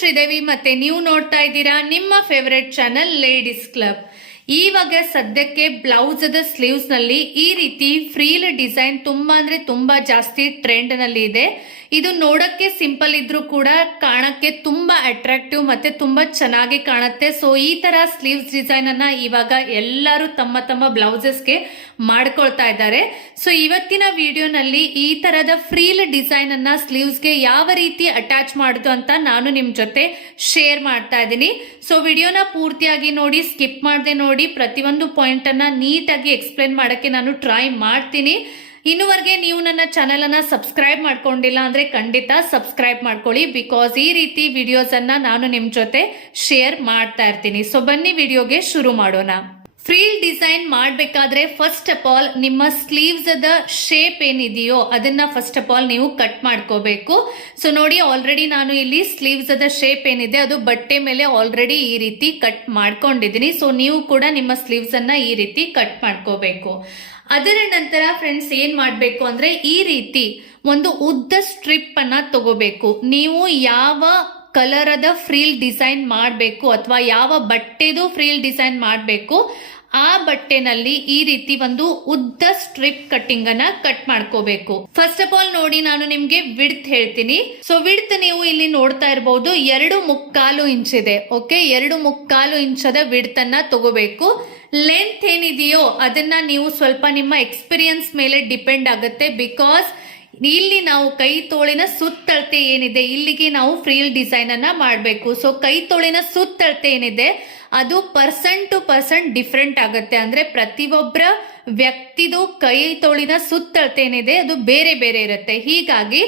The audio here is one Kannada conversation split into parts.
ಶ್ರೀದೇವಿ ಮತ್ತೆ ನೀವು ನೋಡ್ತಾ ಇದ್ದೀರಾ ನಿಮ್ಮ ಫೇವರೆಟ್ ಚಾನೆಲ್ ಲೇಡೀಸ್ ಕ್ಲಬ್. ಇವಾಗ ಸದ್ಯಕ್ಕೆ ಬ್ಲೌಸ್ ಸ್ಲೀವ್ಸ್ ನಲ್ಲಿ ಈ ರೀತಿ ಫ್ರೀಲ್ ಡಿಸೈನ್ ತುಂಬಾ ಅಂದ್ರೆ ತುಂಬಾ ಜಾಸ್ತಿ ಟ್ರೆಂಡ್ ನಲ್ಲಿ ಇದೆ. ಇದು ನೋಡಕ್ಕೆ ಸಿಂಪಲ್ ಇದ್ರೂ ಕೂಡ ಕಾಣಕ್ಕೆ ತುಂಬಾ ಅಟ್ರಾಕ್ಟಿವ್ ಮತ್ತೆ ತುಂಬಾ ಚೆನ್ನಾಗಿ ಕಾಣುತ್ತೆ. ಸೊ ಈ ತರ ಸ್ಲೀವ್ಸ್ ಡಿಸೈನ್ ಅನ್ನ ಇವಾಗ ಎಲ್ಲರೂ ತಮ್ಮ ತಮ್ಮ ಬ್ಲೌಸಸ್ಗೆ ಮಾಡ್ಕೊಳ್ತಾ ಇದ್ದಾರೆ. ಸೊ ಇವತ್ತಿನ ವಿಡಿಯೋನಲ್ಲಿ ಈ ತರದ ಫ್ರೀಲ್ ಡಿಸೈನ್ ಅನ್ನ ಸ್ಲೀವ್ಸ್ಗೆ ಯಾವ ರೀತಿ ಅಟ್ಯಾಚ್ ಮಾಡುದು ಅಂತ ನಾನು ನಿಮ್ ಜೊತೆ ಶೇರ್ ಮಾಡ್ತಾ ಇದ್ದೀನಿ. ಸೊ ವಿಡಿಯೋನ ಪೂರ್ತಿಯಾಗಿ ನೋಡಿ, ಸ್ಕಿಪ್ ಮಾಡದೆ ನೋಡಿ, ಪ್ರತಿಯೊಂದು ಪಾಯಿಂಟ್ ಅನ್ನ ನೀಟಾಗಿ ಎಕ್ಸ್ಪ್ಲೇನ್ ಮಾಡಕ್ಕೆ ನಾನು ಟ್ರೈ ಮಾಡ್ತೀನಿ. ಇನ್ನುವರೆಗೆ ನೀವು ನನ್ನ ಚಾನೆಲ್ ಅನ್ನ ಸಬ್ಸ್ಕ್ರೈಬ್ ಮಾಡ್ಕೊಂಡಿಲ್ಲ ಅಂದ್ರೆ ಖಂಡಿತ ಸಬ್ಸ್ಕ್ರೈಬ್ ಮಾಡ್ಕೊಳ್ಳಿ, ಬಿಕಾಸ್ ಈ ರೀತಿ ವಿಡಿಯೋಸ್ ಅನ್ನ ನಾನು ನಿಮ್ ಜೊತೆ ಶೇರ್ ಮಾಡ್ತಾ ಇರ್ತೀನಿ. ಸೊ ಬನ್ನಿ ವಿಡಿಯೋಗೆ ಶುರು ಮಾಡೋಣ. ಫ್ರೀಲ್ ಡಿಸೈನ್ ಮಾಡಬೇಕಾದ್ರೆ ಫಸ್ಟ್ ಆಫ್ ಆಲ್ ನಿಮ್ಮ ಸ್ಲೀವ್ಸ್ ಶೇಪ್ ಏನಿದೆಯೋ ಅದನ್ನ ಫಸ್ಟ್ ಆಫ್ ಆಲ್ ನೀವು ಕಟ್ ಮಾಡ್ಕೋಬೇಕು. ಸೊ ನೋಡಿ, ಆಲ್ರೆಡಿ ನಾನು ಇಲ್ಲಿ ಸ್ಲೀವ್ಸ್ ಶೇಪ್ ಏನಿದೆ ಅದು ಬಟ್ಟೆ ಮೇಲೆ ಆಲ್ರೆಡಿ ಈ ರೀತಿ ಕಟ್ ಮಾಡ್ಕೊಂಡಿದ್ದೀನಿ. ಸೊ ನೀವು ಕೂಡ ನಿಮ್ಮ ಸ್ಲೀವ್ಸ್ ಅನ್ನ ಈ ರೀತಿ ಕಟ್ ಮಾಡ್ಕೋಬೇಕು. ಅದರ ನಂತರ ಫ್ರೆಂಡ್ಸ್ ಏನ್ ಮಾಡ್ಬೇಕು ಅಂದ್ರೆ ಈ ರೀತಿ ಒಂದು ಉದ್ದ ಸ್ಟ್ರಿಪ್ ಅನ್ನ ತಗೋಬೇಕು. ನೀವು ಯಾವ ಕಲರದ ಫ್ರೀಲ್ ಡಿಸೈನ್ ಮಾಡಬೇಕು ಅಥವಾ ಯಾವ ಬಟ್ಟೆದು ಫ್ರೀಲ್ ಡಿಸೈನ್ ಮಾಡಬೇಕು ಆ ಬಟ್ಟೆನಲ್ಲಿ ಈ ರೀತಿ ಒಂದು ಉದ್ದ ಸ್ಟ್ರಿಪ್ ಕಟ್ಟಿಂಗ್ ಅನ್ನ ಕಟ್ ಮಾಡ್ಕೋಬೇಕು. ಫಸ್ಟ್ ಆಫ್ ಆಲ್ ನೋಡಿ, ನಾನು ನಿಮ್ಗೆ ವಿಡ್ತ್ ಹೇಳ್ತೀನಿ. ಸೊ ವಿಡ್ತ್ ನೀವು ಇಲ್ಲಿ ನೋಡ್ತಾ ಇರಬಹುದು 2.25 ಇಂಚ್ ಇದೆ. ಓಕೆ, 2.25 ಇಂಚದ ವಿಡ್ತ್ ಅನ್ನ ತಗೋಬೇಕು. ಲೆಂತ್ ಏನಿದೆಯೋ ಅದನ್ನ ನೀವು ಸ್ವಲ್ಪ ನಿಮ್ಮ ಎಕ್ಸ್ಪೀರಿಯನ್ಸ್ ಮೇಲೆ ಡಿಪೆಂಡ್ ಆಗುತ್ತೆ. ಬಿಕಾಸ್ ಇಲ್ಲಿ ನಾವು ಕೈ ತೋಳಿನ ಸುತ್ತಳತೆ ಏನಿದೆ ಇಲ್ಲಿಗೆ ನಾವು ಫ್ರೀಲ್ ಡಿಸೈನ್ ಅನ್ನ ಮಾಡಬೇಕು. ಸೊ ಕೈ ತೋಳಿನ ಸುತ್ತಳತೆ ಏನಿದೆ ಅದು ಪರ್ಸನ್ ಟು ಪರ್ಸನ್ ಡಿಫ್ರೆಂಟ್ ಆಗುತ್ತೆ. ಅಂದ್ರೆ ಪ್ರತಿಯೊಬ್ಬರ ವ್ಯಕ್ತಿದು ಕೈ ತೋಳಿನ ಸುತ್ತಳತೆ ಏನಿದೆ ಅದು ಬೇರೆ ಬೇರೆ ಇರುತ್ತೆ. ಹೀಗಾಗಿ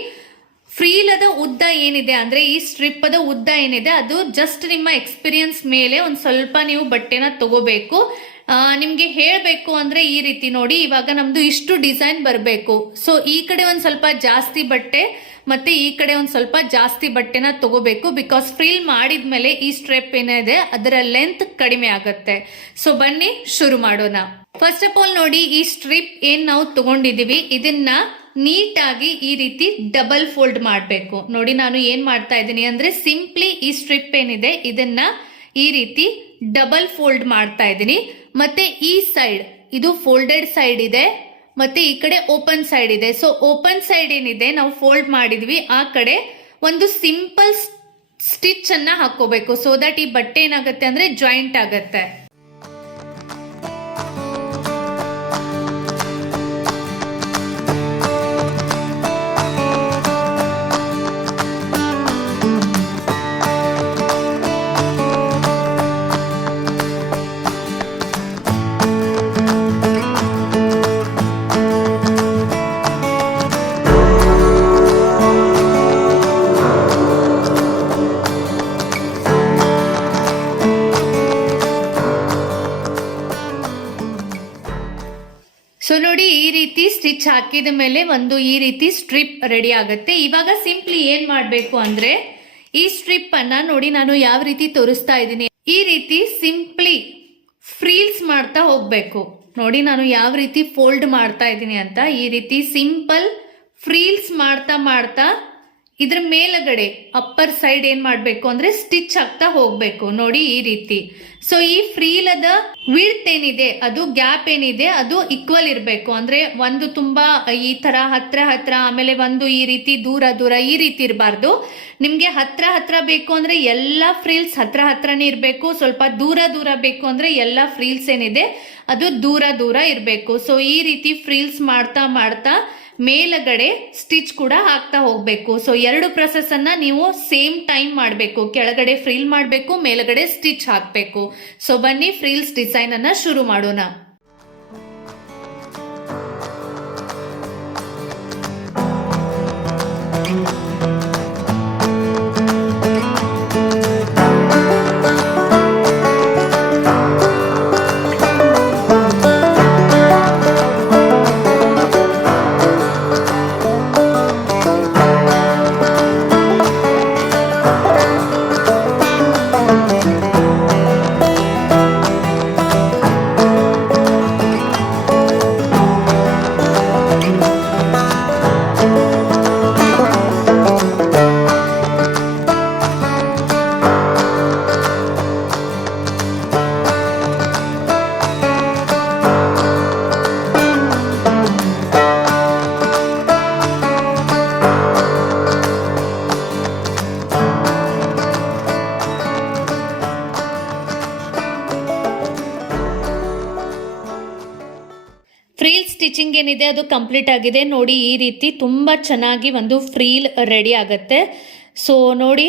ಫ್ರೀಲದ ಉದ್ದ ಏನಿದೆ ಅಂದ್ರೆ ಈ ಸ್ಟ್ರಿಪ್ ಅದ ಉದ್ದ ಏನಿದೆ ಅದು ಜಸ್ಟ್ ನಿಮ್ಮ ಎಕ್ಸ್ಪೀರಿಯನ್ಸ್ ಮೇಲೆ ಒಂದ್ ಸ್ವಲ್ಪ ನೀವು ಬಟ್ಟೆನ ತಗೋಬೇಕು. ನಿಮ್ಗೆ ಹೇಳ್ಬೇಕು ಅಂದ್ರೆ ಈ ರೀತಿ ನೋಡಿ, ಇವಾಗ ನಮ್ದು ಇಷ್ಟು ಡಿಸೈನ್ ಬರಬೇಕು. ಸೊ ಈ ಕಡೆ ಒಂದ್ ಸ್ವಲ್ಪ ಜಾಸ್ತಿ ಬಟ್ಟೆ ಮತ್ತೆ ಈ ಕಡೆ ಒಂದ್ ಸ್ವಲ್ಪ ಜಾಸ್ತಿ ಬಟ್ಟೆನ ತಗೋಬೇಕು. ಬಿಕಾಸ್ ಫ್ರೀಲ್ ಮಾಡಿದ್ಮೇಲೆ ಈ ಸ್ಟ್ರಿಪ್ ಏನಿದೆ ಅದರ ಲೆಂತ್ ಕಡಿಮೆ ಆಗುತ್ತೆ. ಸೊ ಬನ್ನಿ ಶುರು ಮಾಡೋಣ. ಫಸ್ಟ್ ಆಫ್ ಆಲ್ ನೋಡಿ, ಈ ಸ್ಟ್ರಿಪ್ ಏನ್ ನಾವು ತಗೊಂಡಿದೀವಿ ಇದನ್ನ ನೀಟಾಗಿ ಈ ರೀತಿ ಡಬಲ್ ಫೋಲ್ಡ್ ಮಾಡಬೇಕು. ನೋಡಿ, ನಾನು ಏನ್ ಮಾಡ್ತಾ ಇದ್ದೀನಿ ಅಂದ್ರೆ ಸಿಂಪ್ಲಿ ಈ ಸ್ಟ್ರಿಪ್ ಏನಿದೆ ಇದನ್ನ ಈ ರೀತಿ ಡಬಲ್ ಫೋಲ್ಡ್ ಮಾಡ್ತಾ ಇದ್ದೀನಿ. ಮತ್ತೆ ಈ ಸೈಡ್ ಇದು ಫೋಲ್ಡೆಡ್ ಸೈಡ್ ಇದೆ ಮತ್ತೆ ಈ ಕಡೆ ಓಪನ್ ಸೈಡ್ ಇದೆ. ಸೊ ಓಪನ್ ಸೈಡ್ ಏನಿದೆ ನಾವು ಫೋಲ್ಡ್ ಮಾಡಿದ್ವಿ ಆ ಕಡೆ ಒಂದು ಸಿಂಪಲ್ ಸ್ಟಿಚ್ ಅನ್ನ ಹಾಕೋಬೇಕು. ಸೊ ದಟ್ ಈ ಬಟ್ಟೆ ಏನಾಗುತ್ತೆ ಅಂದ್ರೆ ಜಾಯಿಂಟ್ ಆಗತ್ತೆ. ಸೊ ನೋಡಿ, ಈ ರೀತಿ ಸ್ಟಿಚ್ ಹಾಕಿದ ಮೇಲೆ ಒಂದು ಈ ರೀತಿ ಸ್ಟ್ರಿಪ್ ರೆಡಿ ಆಗುತ್ತೆ. ಇವಾಗ ಸಿಂಪ್ಲಿ ಏನ್ ಮಾಡ್ಬೇಕು ಅಂದ್ರೆ ಈ ಸ್ಟ್ರಿಪ್ ಅನ್ನ ನೋಡಿ ನಾನು ಯಾವ ರೀತಿ ತೋರಿಸ್ತಾ ಇದ್ದೀನಿ, ಈ ರೀತಿ ಸಿಂಪ್ಲಿ ಫ್ರೀಲ್ಸ್ ಮಾಡ್ತಾ ಹೋಗ್ಬೇಕು. ನೋಡಿ ನಾನು ಯಾವ ರೀತಿ ಫೋಲ್ಡ್ ಮಾಡ್ತಾ ಇದ್ದೀನಿ ಅಂತ, ಈ ರೀತಿ ಸಿಂಪಲ್ ಫ್ರೀಲ್ಸ್ ಮಾಡ್ತಾ ಮಾಡ್ತಾ ಇದ್ರ ಮೇಲಗಡೆ ಅಪ್ಪರ್ ಸೈಡ್ ಏನ್ ಮಾಡ್ಬೇಕು ಅಂದ್ರೆ ಸ್ಟಿಚ್ ಆಗ್ತಾ ಹೋಗ್ಬೇಕು. ನೋಡಿ ಈ ರೀತಿ. ಸೊ ಈ ಫ್ರೀಲದ ವಿಡ್ತ್ ಏನಿದೆ ಅದು ಗ್ಯಾಪ್ ಏನಿದೆ ಅದು ಈಕ್ವಲ್ ಇರಬೇಕು. ಅಂದ್ರೆ ಒಂದು ತುಂಬಾ ಈ ತರ ಹತ್ರ ಹತ್ರ ಆಮೇಲೆ ಒಂದು ಈ ರೀತಿ ದೂರ ದೂರ ಈ ರೀತಿ ಇರಬಾರ್ದು. ನಿಮ್ಗೆ ಹತ್ರ ಹತ್ರ ಬೇಕು ಅಂದ್ರೆ ಎಲ್ಲಾ ಫ್ರೀಲ್ಸ್ ಹತ್ರ ಹತ್ರನೇ ಇರಬೇಕು. ಸ್ವಲ್ಪ ದೂರ ದೂರ ಬೇಕು ಅಂದ್ರೆ ಎಲ್ಲಾ ಫ್ರೀಲ್ಸ್ ಏನಿದೆ ಅದು ದೂರ ದೂರ ಇರಬೇಕು. ಸೊ ಈ ರೀತಿ ಫ್ರೀಲ್ಸ್ ಮಾಡ್ತಾ ಮಾಡ್ತಾ ಮೇಲಗಡೆ ಸ್ಟಿಚ್ ಕೂಡ ಹಾಕ್ತಾ ಹೋಗ್ಬೇಕು. ಸೊ ಎರಡು ಪ್ರೊಸೆಸ್ ಅನ್ನ ನೀವು ಸೇಮ್ ಟೈಮ್ ಮಾಡಬೇಕು. ಕೆಳಗಡೆ ಫ್ರೀಲ್ ಮಾಡಬೇಕು, ಮೇಲಗಡೆ ಸ್ಟಿಚ್ ಹಾಕ್ಬೇಕು. ಸೊ ಬನ್ನಿ ಫ್ರೀಲ್ಸ್ ಡಿಸೈನ್ ಅನ್ನ ಶುರು ಮಾಡೋಣ. ಏನಿದೆ ಅದು ಕಂಪ್ಲೀಟ್ ಆಗಿದೆ ನೋಡಿ. ಈ ರೀತಿ ತುಂಬ ಚೆನ್ನಾಗಿ ಒಂದು ಫ್ರೀಲ್ ರೆಡಿ ಆಗುತ್ತೆ. ಸೊ ನೋಡಿ,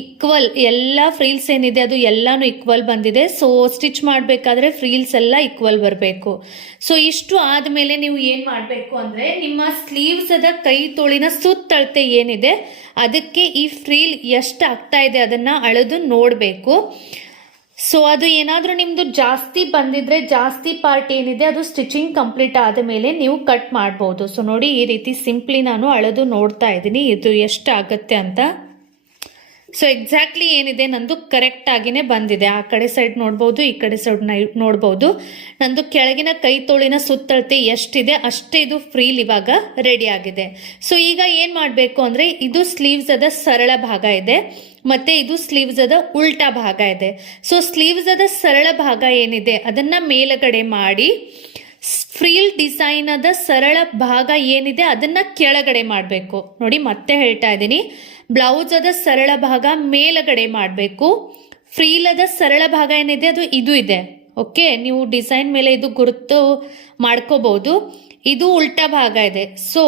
ಈಕ್ವಲ್ ಎಲ್ಲ ಫ್ರೀಲ್ಸ್ ಏನಿದೆ ಅದು ಎಲ್ಲಾನು ಈಕ್ವಲ್ ಬಂದಿದೆ. ಸೊ ಸ್ಟಿಚ್ ಮಾಡಬೇಕಾದ್ರೆ ಫ್ರೀಲ್ಸ್ ಎಲ್ಲ ಈಕ್ವಲ್ ಬರಬೇಕು. ಸೊ ಇಷ್ಟು ಆದಮೇಲೆ ನೀವು ಏನು ಮಾಡಬೇಕು ಅಂದರೆ, ನಿಮ್ಮ ಸ್ಲೀವ್ಸ್ ಅದ ಕೈ ತೋಳಿನ ಸುತ್ತಳತೆ ಏನಿದೆ ಅದಕ್ಕೆ ಈ ಫ್ರೀಲ್ ಎಷ್ಟು ಆಗ್ತಾ ಇದೆ ಅದನ್ನು ಅಳೆದು ನೋಡಬೇಕು. ಸೊ ಅದು ಏನಾದರೂ ನಿಮ್ಮದು ಜಾಸ್ತಿ ಬಂದಿದ್ರೆ, ಜಾಸ್ತಿ ಪಾರ್ಟ್ ಏನಿದೆ ಅದು ಸ್ಟಿಚಿಂಗ್ ಕಂಪ್ಲೀಟ್ ಆದ ಮೇಲೆ ನೀವು ಕಟ್ ಮಾಡ್ಬೋದು. ಸೊ ನೋಡಿ, ಈ ರೀತಿ ಸಿಂಪ್ಲಿ ನಾನು ಅಳೆದು ನೋಡ್ತಾ ಇದ್ದೀನಿ ಇದು ಎಷ್ಟು ಆಗುತ್ತೆ ಅಂತ. ಸೊ ಎಕ್ಸಾಕ್ಟ್ಲಿ ಏನಿದೆ ನಂದು ಕರೆಕ್ಟ್ ಆಗಿನೇ ಬಂದಿದೆ. ಆ ಕಡೆ ಸೈಡ್ ನೋಡ್ಬೋದು, ಈ ಕಡೆ ಸೈಡ್ ನೋಡ್ಬೋದು. ನಂದು ಕೆಳಗಿನ ಕೈ ತೋಳಿನ ಸುತ್ತಳತೆ ಎಷ್ಟಿದೆ ಅಷ್ಟೇ ಇದು ಫ್ರೀಲ್ ಇವಾಗ ರೆಡಿ ಆಗಿದೆ. ಸೊ ಈಗ ಏನು ಮಾಡಬೇಕು ಅಂದರೆ, ಇದು ಸ್ಲೀವ್ಸ್ ಅದ ಸರಳ ಭಾಗ ಇದೆ ಮತ್ತೆ ಇದು ಸ್ಲೀವ್ಸ್ ಅದ ಉಲ್ಟಾ ಭಾಗ ಇದೆ. ಸೊ ಸ್ಲೀವ್ಸ್ ಅದ ಸರಳ ಭಾಗ ಏನಿದೆ ಅದನ್ನ ಮೇಲಗಡೆ ಮಾಡಿ, ಫ್ರೀಲ್ ಡಿಸೈನ್ ಅದ ಸರಳ ಭಾಗ ಏನಿದೆ ಅದನ್ನ ಕೆಳಗಡೆ ಮಾಡಬೇಕು. ನೋಡಿ ಮತ್ತೆ ಹೇಳ್ತಾ ಇದ್ದೀನಿ, ಬ್ಲೌಸ್ ಅದ ಸರಳ ಭಾಗ ಮೇಲಗಡೆ ಮಾಡಬೇಕು. ಫ್ರೀಲದ ಸರಳ ಭಾಗ ಏನಿದೆ ಅದು ಇದು ಇದೆ. ಓಕೆ, ನೀವು ಡಿಸೈನ್ ಮೇಲೆ ಇದು ಗುರುತು ಮಾಡ್ಕೋಬಹುದು. ಇದು ಉಲ್ಟಾ ಭಾಗ ಇದೆ. ಸೊ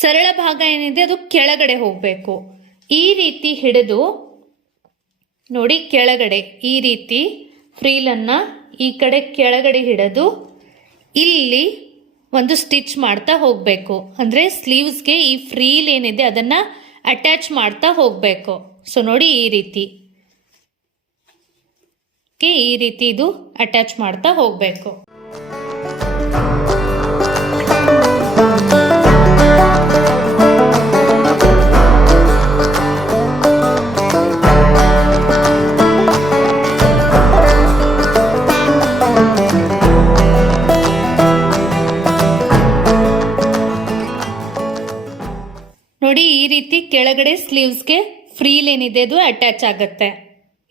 ಸರಳ ಭಾಗ ಏನಿದೆ ಅದು ಕೆಳಗಡೆ ಹೋಗಬೇಕು. ಈ ರೀತಿ ಹಿಡಿದು ನೋಡಿ, ಕೆಳಗಡೆ ಈ ರೀತಿ ಫ್ರೀಲನ್ನು ಈ ಕಡೆ ಕೆಳಗಡೆ ಹಿಡಿದು ಇಲ್ಲಿ ಒಂದು ಸ್ಟಿಚ್ ಮಾಡ್ತಾ ಹೋಗಬೇಕು. ಅಂದರೆ ಸ್ಲೀವ್ಸ್ಗೆ ಈ ಫ್ರೀಲ್ ಏನಿದೆ ಅದನ್ನು ಅಟ್ಯಾಚ್ ಮಾಡ್ತಾ ಹೋಗಬೇಕು. ಸೊ ನೋಡಿ, ಈ ರೀತಿ ಈ ರೀತಿ ಇದು ಅಟ್ಯಾಚ್ ಮಾಡ್ತಾ ಹೋಗಬೇಕು. ನೋಡಿ, ಈ ರೀತಿ ಕೆಳಗಡೆ ಸ್ಲೀವ್ಸ್ಗೆ ಫ್ರೀಲ್ ಏನಿದೆ ಅದು ಅಟ್ಯಾಚ್ ಆಗುತ್ತೆ.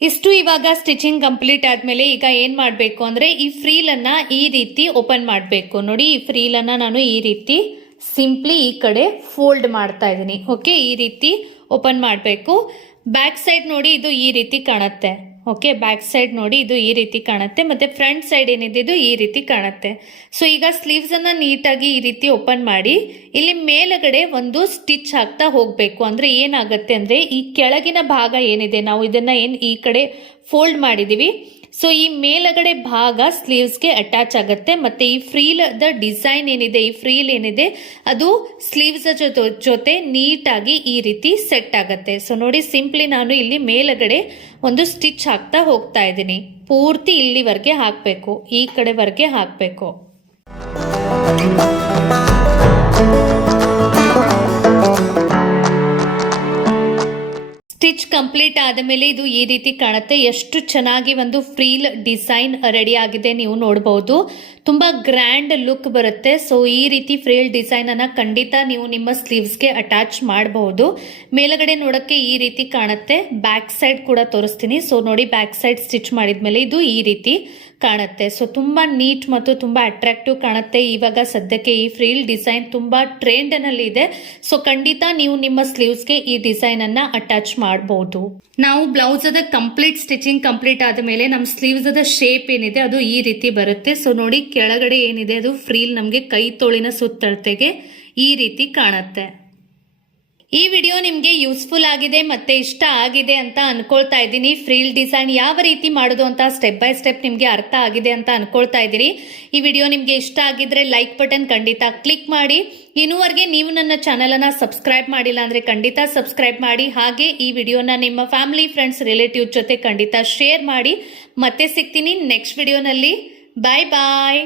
ಇಷ್ಟು ಇವಾಗ ಸ್ಟಿಚಿಂಗ್ ಕಂಪ್ಲೀಟ್ ಆದಮೇಲೆ ಈಗ ಏನು ಮಾಡಬೇಕು ಅಂದರೆ, ಈ ಫ್ರೀಲನ್ನು ಈ ರೀತಿ ಓಪನ್ ಮಾಡಬೇಕು. ನೋಡಿ, ಈ ಫ್ರೀಲನ್ನು ನಾನು ಈ ರೀತಿ ಸಿಂಪ್ಲಿ ಈ ಕಡೆ ಫೋಲ್ಡ್ ಮಾಡ್ತಾ ಇದ್ದೀನಿ. ಓಕೆ, ಈ ರೀತಿ ಓಪನ್ ಮಾಡಬೇಕು. ಬ್ಯಾಕ್ ಸೈಡ್ ನೋಡಿ, ಇದು ಈ ರೀತಿ ಕಾಣುತ್ತೆ. ಓಕೆ, ಬ್ಯಾಕ್ ಸೈಡ್ ನೋಡಿ ಇದು ಈ ರೀತಿ ಕಾಣುತ್ತೆ, ಮತ್ತು ಫ್ರಂಟ್ ಸೈಡ್ ಏನಿದೆ ಇದು ಈ ರೀತಿ ಕಾಣುತ್ತೆ. ಸೊ ಈಗ ಸ್ಲೀವ್ಸನ್ನು ನೀಟಾಗಿ ಈ ರೀತಿ ಓಪನ್ ಮಾಡಿ ಇಲ್ಲಿ ಮೇಲಗಡೆ ಒಂದು ಸ್ಟಿಚ್ ಹಾಕ್ತಾ ಹೋಗಬೇಕು. ಅಂದರೆ ಏನಾಗುತ್ತೆ ಅಂದರೆ, ಈ ಕೆಳಗಿನ ಭಾಗ ಏನಿದೆ ನಾವು ಇದನ್ನು ಏನು ಈ ಕಡೆ ಫೋಲ್ಡ್ ಮಾಡಿದ್ದೀವಿ, ಸೊ ಈ ಮೇಲಗಡೆ ಭಾಗ ಸ್ಲೀವ್ಸ್ಗೆ ಅಟ್ಯಾಚ್ ಆಗುತ್ತೆ. ಮತ್ತು ಈ ಫ್ರೀಲ್ದ ಡಿಸೈನ್ ಏನಿದೆ, ಈ ಫ್ರೀಲ್ ಏನಿದೆ ಅದು ಸ್ಲೀವ್ಸ್ ಜೊತೆ ನೀಟಾಗಿ ಈ ರೀತಿ ಸೆಟ್ ಆಗುತ್ತೆ. ಸೊ ನೋಡಿ, ಸಿಂಪ್ಲಿ ನಾನು ಇಲ್ಲಿ ಮೇಲಗಡೆ ಒಂದು ಸ್ಟಿಚ್ ಹಾಕ್ತಾ ಹೋಗ್ತಾ ಇದ್ದೀನಿ. ಪೂರ್ತಿ ಇಲ್ಲಿವರೆಗೆ ಹಾಕಬೇಕು, ಈ ಕಡೆವರೆಗೆ ಹಾಕಬೇಕು. ಸ್ಟಿಚ್ ಕಂಪ್ಲೀಟ್ ಆದ ಮೇಲೆ ಇದು ಈ ರೀತಿ ಕಾಣುತ್ತೆ. ಎಷ್ಟು ಚೆನ್ನಾಗಿ ಒಂದು ಫ್ರೀಲ್ ಡಿಸೈನ್ ರೆಡಿ ಆಗಿದೆ ನೀವು ನೋಡಬಹುದು. ತುಂಬ ಗ್ರ್ಯಾಂಡ್ ಲುಕ್ ಬರುತ್ತೆ. ಸೊ ಈ ರೀತಿ ಫ್ರೀಲ್ ಡಿಸೈನ್ ಅನ್ನ ಖಂಡಿತ ನೀವು ನಿಮ್ಮ ಸ್ಲೀವ್ಸ್ಗೆ ಅಟ್ಯಾಚ್ ಮಾಡಬಹುದು. ಮೇಲಗಡೆ ನೋಡೋಕ್ಕೆ ಈ ರೀತಿ ಕಾಣುತ್ತೆ. ಬ್ಯಾಕ್ ಸೈಡ್ ಕೂಡ ತೋರಿಸ್ತೀನಿ. ಸೊ ನೋಡಿ, ಬ್ಯಾಕ್ ಸೈಡ್ ಸ್ಟಿಚ್ ಮಾಡಿದ್ಮೇಲೆ ಇದು ಈ ರೀತಿ ಕಾಣುತ್ತೆ. ಸೊ ತುಂಬ ನೀಟ್ ಮತ್ತು ತುಂಬ ಅಟ್ರಾಕ್ಟಿವ್ ಕಾಣುತ್ತೆ. ಇವಾಗ ಸದ್ಯಕ್ಕೆ ಈ ಫ್ರೀಲ್ ಡಿಸೈನ್ ತುಂಬ ಟ್ರೆಂಡ್ನಲ್ಲಿ ಇದೆ. ಸೊ ಖಂಡಿತ ನೀವು ನಿಮ್ಮ ಸ್ಲೀವ್ಸ್ಗೆ ಈ ಡಿಸೈನ್ ಅನ್ನ ಅಟ್ಯಾಚ್ ಮಾಡಬಹುದು. ನಾವು ಬ್ಲೌಸ್ ಅದ ಕಂಪ್ಲೀಟ್ ಸ್ಟಿಚಿಂಗ್ ಕಂಪ್ಲೀಟ್ ಆದ ಮೇಲೆ ನಮ್ಮ ಸ್ಲೀವ್ಸ್ ಅದ ಶೇಪ್ ಏನಿದೆ ಅದು ಈ ರೀತಿ ಬರುತ್ತೆ. ಸೊ ನೋಡಿ, ಕೆಳಗಡೆ ಏನಿದೆ ಅದು ಫ್ರೀಲ್ ನಮಗೆ ಕೈ ತೋಳಿನ ಸುತ್ತಳತೆಗೆ ಈ ರೀತಿ ಕಾಣುತ್ತೆ. ಈ ವಿಡಿಯೋ ನಿಮಗೆ ಯೂಸ್ಫುಲ್ ಆಗಿದೆ ಮತ್ತೆ ಇಷ್ಟ ಆಗಿದೆ ಅಂತ ಅನ್ಕೊಳ್ತಾ ಇದ್ದೀನಿ. ಫ್ರೀಲ್ ಡಿಸೈನ್ ಯಾವ ರೀತಿ ಮಾಡೋದು ಅಂತ ಸ್ಟೆಪ್ ಬೈ ಸ್ಟೆಪ್ ನಿಮಗೆ ಅರ್ಥ ಆಗಿದೆ ಅಂತ ಅನ್ಕೊಳ್ತಾ ಇದ್ದೀನಿ. ಈ ವಿಡಿಯೋ ನಿಮಗೆ ಇಷ್ಟ ಆಗಿದ್ರೆ ಲೈಕ್ ಬಟನ್ ಖಂಡಿತ ಕ್ಲಿಕ್ ಮಾಡಿ. ಇನ್ನೂವರೆಗೆ ನೀವು ನನ್ನ ಚಾನಲನ್ನು ಸಬ್ಸ್ಕ್ರೈಬ್ ಮಾಡಿಲ್ಲ ಅಂದರೆ ಖಂಡಿತ ಸಬ್ಸ್ಕ್ರೈಬ್ ಮಾಡಿ. ಹಾಗೆ ಈ ವಿಡಿಯೋನ ನಿಮ್ಮ ಫ್ಯಾಮಿಲಿ, ಫ್ರೆಂಡ್ಸ್, ರಿಲೇಟಿವ್ ಜೊತೆ ಖಂಡಿತ ಶೇರ್ ಮಾಡಿ. ಮತ್ತೆ ಸಿಗ್ತೀನಿ ನೆಕ್ಸ್ಟ್ ವಿಡಿಯೋನಲ್ಲಿ. ಬಾಯ್ ಬಾಯ್.